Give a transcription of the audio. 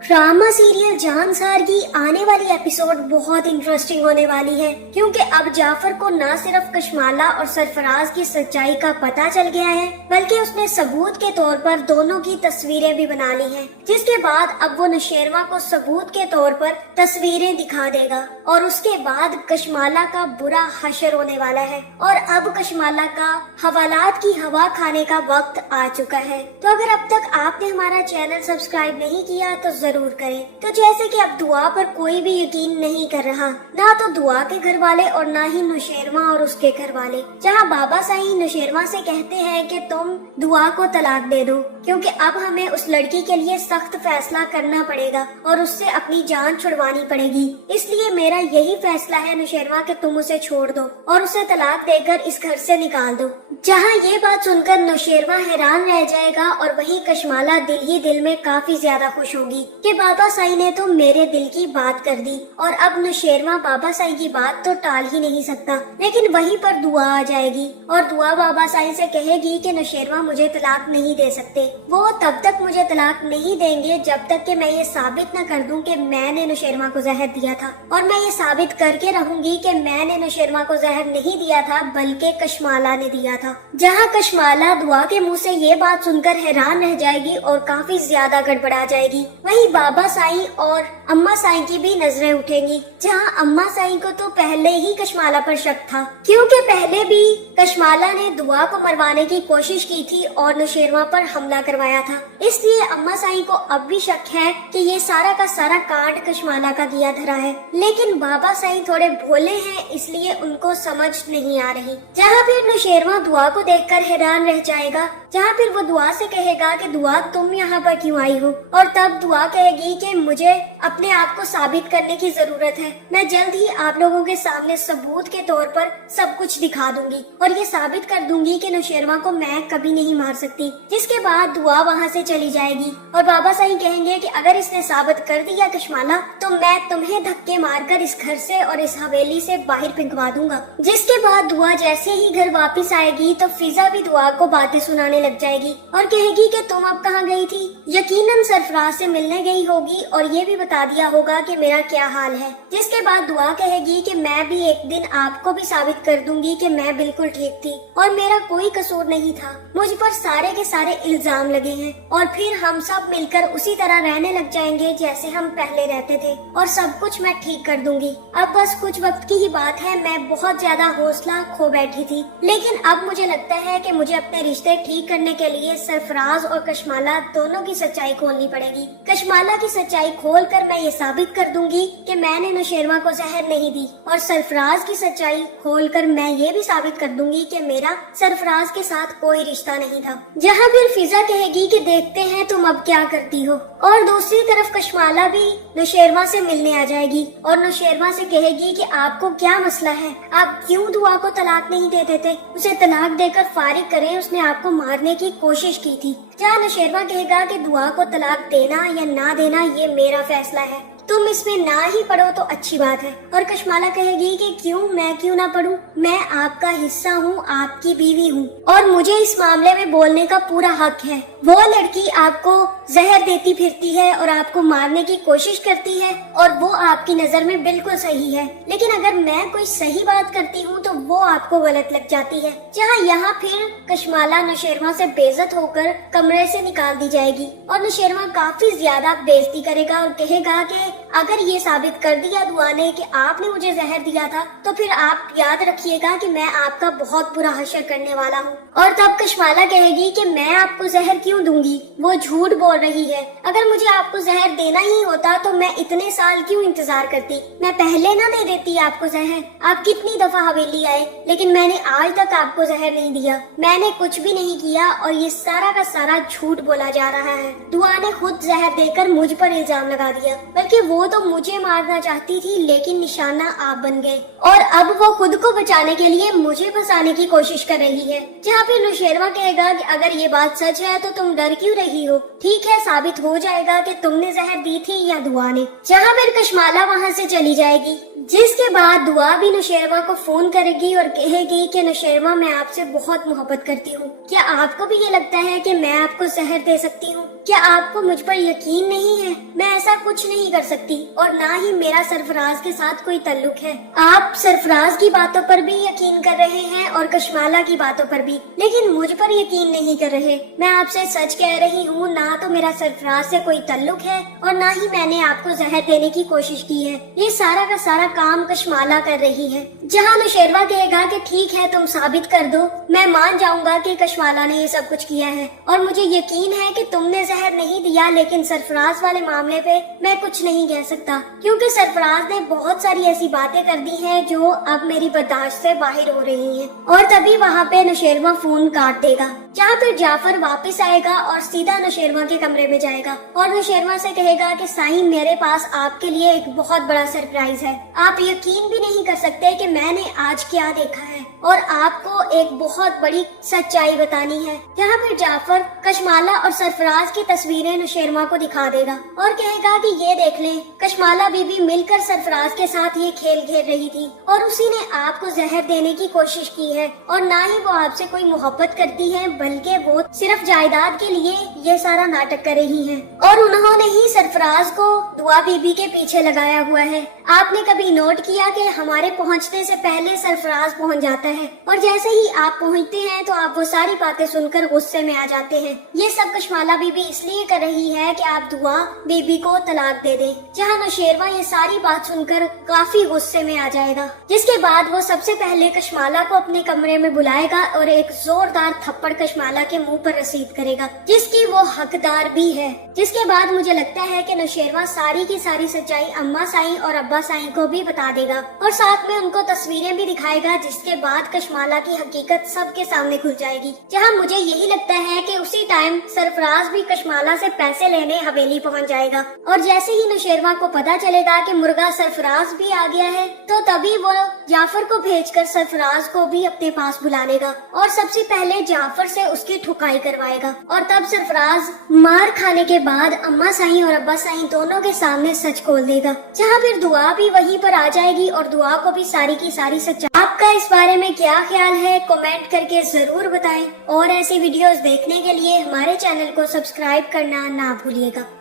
Drama serial Jansar की आने वाली एपिसोड बहुत इंटरेस्टिंग होने वाली है, क्योंकि अब जाफर को न सिर्फ कशमाला और सरफराज की सच्चाई का पता चल गया है, बल्कि उसने सबूत के तौर पर दोनों की तस्वीरें भी बना ली हैं, जिसके बाद अब वो नौशेरमा को सबूत के तौर पर तस्वीरें दिखा देगा और उसके बाद कशमाला का बुरा हशर होने वाला है और अब कशमाला का हवालात की हवा खाने का वक्त आ चुका है। तो अगर अब तक आपने हमारा चैनल सब्सक्राइब नहीं किया तो जरूर करें। तो जैसे कि अब दुआ पर कोई भी यकीन नहीं कर रहा, ना तो दुआ के घर वाले और ना ही नौशेरमा और उसके घर वाले, जहां बाबा साईं नौशेरमा से कहते हैं कि तुम दुआ को तलाक दे दो, क्योंकि अब हमें उस लड़की के लिए सख्त फैसला करना पड़ेगा और उससे अपनी जान छुड़वानी पड़ेगी। इसलिए मेरा यही फैसला है नौशेरमा कि तुम उसे छोड़ दो और उसे तलाक देकर इस घर से निकाल दो। जहां ये बात सुनकर नौशेरमा हैरान रह जाएगा और वहीं कशमाला दिल ही दिल में काफी ज्यादा खुश होगी कि बाबा साईं ने तो मेरे दिल की बात कर दी और अब नौशेरमा बाबा साईं की बात तो टाल ही नहीं सकता। लेकिन वहीं पर दुआ आ जाएगी और दुआ बाबा साईं से कहेगी कि नौशेरमा मुझे तलाक नहीं दे सकते, वो तब तक मुझे तलाक नहीं देंगे जब तक कि मैं ये साबित न कर दूं कि मैंने नौशेरमा को जहर दिया था, और मैं ये साबित करके रहूंगी कि मैंने नौशेरमा को जहर नहीं दिया था बल्कि कशमाला ने दिया था। जहाँ कशमाला दुआ के मुँह से ये बात सुनकर हैरान रह जाएगी और काफी ज्यादा गड़बड़ा जाएगी। वहीं बाबा साईं और अम्मा साईं की भी नजरें उठेंगी, जहां अम्मा साईं को तो पहले ही कशमाला पर शक था, क्योंकि पहले भी कशमाला ने दुआ को मरवाने की कोशिश की थी और नौशेरमा पर हमला करवाया था। इसलिए अम्मा साईं को अब भी शक है कि ये सारा का सारा कांड कशमाला का किया धरा है। लेकिन बाबा साईं थोड़े भोले हैं, इसलिए उनको समझ नहीं आ रही। जहाँ फिर नौशेरमा दुआ को देखकर हैरान रह जाएगा, जहाँ फिर वो दुआ से कहेगा कि दुआ तुम यहाँ पर क्यों आई हो, और तब दुआ कहेगी कि मुझे अपने आप को साबित करने की जरूरत है, मैं जल्द ही आप लोगों के सामने सबूत के तौर पर सब कुछ दिखा दूंगी और ये साबित कर दूंगी कि नौशेरमा को मैं कभी नहीं मार सकती। जिसके बाद दुआ वहाँ से चली जाएगी और बाबा साईं कहेंगे कि अगर इसने साबित कर दिया कशमाला तो मैं तुम्हें धक्के मारकर इस घर से और इस हवेली से बाहर फेंकवा दूंगा। जिसके बाद दुआ जैसे ही घर वापस आएगी तो फिजा भी दुआ को बातें सुनाने लग जाएगी और कहेगी कि तुम अब कहाँ गई थी, यकीनन सरफराज से मिलने गई होगी और ये भी बता दिया होगा कि मेरा क्या हाल है। जिसके बाद दुआ कहेगी कि मैं भी एक दिन आपको भी साबित कर दूंगी कि मैं बिल्कुल ठीक थी और मेरा कोई कसूर नहीं था, मुझ पर सारे के सारे इल्जाम लगे हैं, और फिर हम सब मिलकर उसी तरह रहने लग जाएंगे जैसे हम पहले रहते थे और सब कुछ मैं ठीक कर दूंगी। अब बस कुछ वक्त की ही बात है, मैं बहुत ज्यादा हौसला खो बैठी थी, लेकिन अब मुझे लगता है कि मुझे अपने रिश्ते ठीक करने के लिए सरफराज और कशमाला दोनों की सच्चाई खोलनी पड़ेगी। कशमाला की सच्चाई खोलकर मैं ये साबित कर दूंगी कि मैंने नौशेरमा को जहर नहीं दी, और सरफराज की सच्चाई खोलकर मैं ये भी साबित कर दूंगी कि मेरा सरफराज के साथ कोई रिश्ता नहीं था। जहाँ फिर फिजा कहेगी कि देखते हैं तुम अब क्या करती हो, और दूसरी तरफ कशमाला भी नौशेरमा से मिलने आ जाएगी और नौशेरमा से कहेगी कि आपको क्या मसला है, आप क्यों दुआ को तलाक नहीं दे देते, उसे तलाक देकर फारिग करें, उसने आपको मारने की कोशिश की थी। जहाँ नौशेरमा कहेगा कि दुआ को तलाक देना या ना देना ये मेरा फैसला है, तुम इसमें ना ही पढ़ो तो अच्छी बात है। और कशमाला कहेगी कि मैं क्यों ना पढ़ूं, मैं आपका हिस्सा हूँ, आपकी बीवी हूँ और मुझे इस मामले में बोलने का पूरा हक है। वो लड़की आपको जहर देती फिरती है और आपको मारने की कोशिश करती है और वो आपकी नजर में बिल्कुल सही है, लेकिन अगर मैं कोई सही बात करती हूँ तो वो आपको गलत लग जाती है। जहाँ यहाँ फिर कशमाला नौशेरमा से बेइज्जत होकर कमरे से निकाल दी जाएगी और नौशेरमा काफी ज्यादा बेइज्जती करेगा और कहेगा कि अगर ये साबित कर दिया दुआ ने कि आपने मुझे जहर दिया था तो फिर आप याद रखिएगा कि मैं आपका बहुत बुरा हश्र करने वाला हूँ। और तब कशमाला कहेगी कि मैं आपको जहर क्यों दूंगी, वो झूठ बोल रही है, अगर मुझे आपको जहर देना ही होता तो मैं इतने साल क्यों इंतजार करती, मैं पहले ना दे देती आपको जहर। आप कितनी दफा हवेली आए लेकिन मैंने आज तक आपको जहर नहीं दिया, मैंने कुछ भी नहीं किया और ये सारा का सारा झूठ बोला जा रहा है। दुआ ने खुद जहर देकर मुझ पर इल्जाम लगा दिया, बल्कि वो तो मुझे मारना चाहती थी लेकिन निशाना आप बन गए और अब वो खुद को बचाने के लिए मुझे फंसाने की कोशिश कर रही है। जहाँ फिर नौशेरमा कहेगा कि अगर ये बात सच है तो तुम डर क्यों रही हो, ठीक है साबित हो जाएगा कि तुमने जहर दी थी या दुआ ने। जहाँ फिर कशमाला वहाँ से चली जाएगी, जिसके बाद दुआ भी नौशेरमा को फोन करेगी और कहेगी कि नौशेरमा मैं आपसे बहुत मोहब्बत करती हूँ, क्या आपको भी ये लगता है कि मैं आपको जहर दे सकती हूँ, क्या आपको मुझ पर यकीन नहीं है, मैं ऐसा ऐसा कुछ नहीं कर सकती और ना ही मेरा सरफराज के साथ कोई ताल्लुक है। आप सरफराज की बातों पर भी यकीन कर रहे हैं और कशमाला की बातों पर भी, लेकिन मुझ पर यकीन नहीं कर रहे। मैं आपसे सच कह रही हूँ, ना तो मेरा सरफराज से कोई ताल्लुक है और ना ही मैंने आपको जहर देने की कोशिश की है। ये सारा का सारा काम कशमाला कर रही है। जहाँ नौशेरवा कहेगा कि ठीक है तुम साबित कर दो, मैं मान जाऊंगा कि कशमाला ने ये सब कुछ किया है और मुझे यकीन है कि तुमने जहर नहीं दिया, लेकिन सरफराज वाले मामले पे मैं कुछ नहीं कह सकता क्योंकि सरफराज ने बहुत सारी ऐसी बातें कर दी हैं जो अब मेरी बर्दाश्त से बाहर हो रही हैं। और तभी वहाँ पे नौशेरवा फोन काट देगा, जहाँ पर जाफर वापस आएगा और सीधा नौशेरवा के कमरे में जाएगा और नौशेरवा से कहेगा कि साईं मेरे पास आपके लिए एक बहुत बड़ा सरप्राइज है। आप यकीन भी नहीं कर सकते कि मैंने आज क्या देखा है और आपको एक बहुत बड़ी सच्चाई बतानी है। जहाँ पर जाफर कशमाला और सरफराज की तस्वीरें नौशेरवा को दिखा देगा और कहेगा कि ये देख लें, कशमाला बीबी मिलकर सरफराज के साथ ये खेल खेल रही थी और उसी ने आपको जहर देने की कोशिश की है और ना ही वो आपसे कोई मोहब्बत करती है, बल्कि वो सिर्फ जायदाद के लिए ये सारा नाटक कर रही है और उन्होंने ही सरफराज को दुआ बीबी के पीछे लगाया हुआ है। आपने कभी नोट किया कि हमारे पहुंचने से पहले सरफराज पहुंच जाता है और जैसे ही आप पहुंचते हैं तो आप वो सारी बातें सुनकर गुस्से में आ जाते हैं। ये सब कशमाला बीबी इसलिए कर रही है कि आप दुआ बीबी को तलाक दे दें। जहाँ नौशेरवा ये सारी बात सुनकर काफी गुस्से में आ जाएगा, जिसके बाद वो सबसे पहले कशमाला को अपने कमरे में बुलाएगा और एक जोरदार थप्पड़ कशमाला के मुंह पर रसीद करेगा, जिसकी वो हकदार भी है। जिसके बाद मुझे लगता है कि नौशेरवा सारी की सारी सच्चाई अम्मा साईं और अब्बा साईं को भी बता देगा और साथ में उनको तस्वीरें भी दिखाएगा, जिसके बाद कशमाला की हकीकत सबके सामने खुल जाएगी। जहां मुझे यही लगता है कि उसी टाइम सरफराज भी कशमाला से पैसे लेने हवेली पहुंच जाएगा और जैसे ही नौशेरवा को पता चलेगा कि मुर्गा सरफराज भी आ गया है तो तभी वो जाफर को भेजकर सरफराज को भी अपने पास बुला लेगा और सबसे पहले जाफर से उसकी ठुकाई करवाएगा और तब सरफराज मार खाने के बाद अम्मा साईं और अब्बा साईं दोनों के सामने सच खोल देगा। जहाँ फिर दुआ भी वहीं पर आ जाएगी और दुआ को भी सारी की सारी सच्चाई। आपका इस बारे में क्या ख्याल है, कमेंट करके जरूर बताएं और ऐसी वीडियोस देखने के लिए हमारे चैनल को सब्सक्राइब करना ना भूलिएगा।